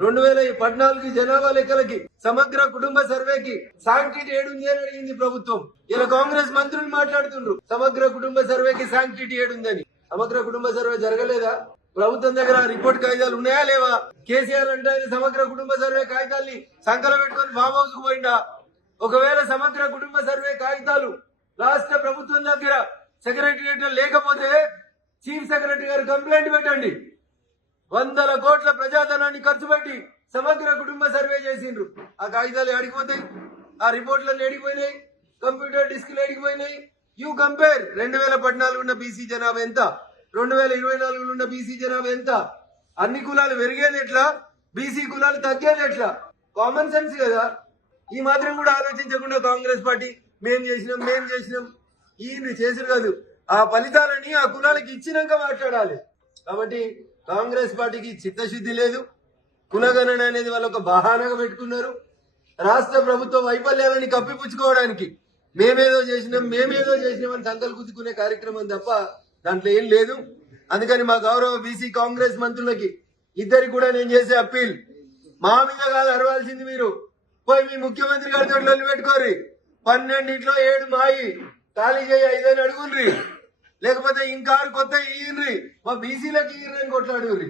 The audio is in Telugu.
2014 జనాభా లెక్కలకి సమగ్ర కుటుంబ సర్వేకి శాంక్టిటీ ఏడుంది అని అడిగింది ప్రభుత్వం. ఇలా కాంగ్రెస్ మంత్రులు మాట్లాడుతుండ్రు సమగ్ర కుటుంబ సర్వేకి శాంక్టిటీ ఏడుందని. సమగ్ర కుటుంబ సర్వే జరగలేదా? ప్రభుత్వం దగ్గర రిపోర్ట్ కాగితాలు ఉన్నాయా లేవా? కేసీఆర్ అంటే సమగ్ర కుటుంబ సర్వే కాగితాల్ని సంకల పెట్టుకుని ఫామ్ హౌస్ కు పోయిందా? ఒకవేళ సమగ్ర కుటుంబ సర్వే కాగితాలు రాష్ట్ర ప్రభుత్వం దగ్గర సెక్రటరియట్ లేకపోతే చీఫ్ సెక్రటరీ గారు కంప్లైంట్ పెట్టండి. 100 కోట్ల ప్రజాధనాన్ని ఖర్చు పెట్టి సమగ్ర కుటుంబ సర్వే చేసిండ్రు. ఆ కాగితాలు ఏడిపోతాయి, ఆ రిపోర్ట్లను ఏడిపోయినాయి, కంప్యూటర్ డిస్క్లు ఏడిపోయినాయి. యూ కంపేర్ 2014 ఉన్న బీసీ జనాభా ఎంత, 2024 ఉన్న బీసీ జనాభా ఎంత? అన్ని కులాలు పెరిగేది ఎట్లా, బీసీ కులాలు తగ్గేది ఎట్లా? కామన్ సెన్స్ కదా. ఈ మాత్రం కూడా ఆలోచించకుండా కాంగ్రెస్ పార్టీ మేం చేసినాం ఈయన చేసిన కాదు. ఆ ఫలితాలని ఆ కులాలకి ఇచ్చినాక మాట్లాడాలి. కాబట్టి కాంగ్రెస్ పార్టీకి చిత్తశుద్ధి లేదు. కులగణన అనేది వాళ్ళు ఒక బహానాగా పెట్టుకున్నారు. రాష్ట్ర ప్రభుత్వ వైఫల్యాలని కప్పిపుచ్చుకోవడానికి మేమేదో చేసినాం అని సంకలు గుద్దుకునే కార్యక్రమం తప్ప దాంట్లో ఏం లేదు. అందుకని మా గౌరవ బీసీ కాంగ్రెస్ మంత్రులకి ఇద్దరికి కూడా నేను చేసే అప్పీల్, మా మీద కాదు అరవాల్సింది మీరు. పోయి మీ ముఖ్యమంత్రి గారితో లొల్లి పెట్టుకోరి. 12 7 మాయి ఖాళీ చేయి 5 అని అడుగుండ్రి, లేకపోతే ఇంకా కొత్త ఇయ్యండ్రి, మా బీసీలకు ఇయ్యండి అని కొట్లాడుర్రి.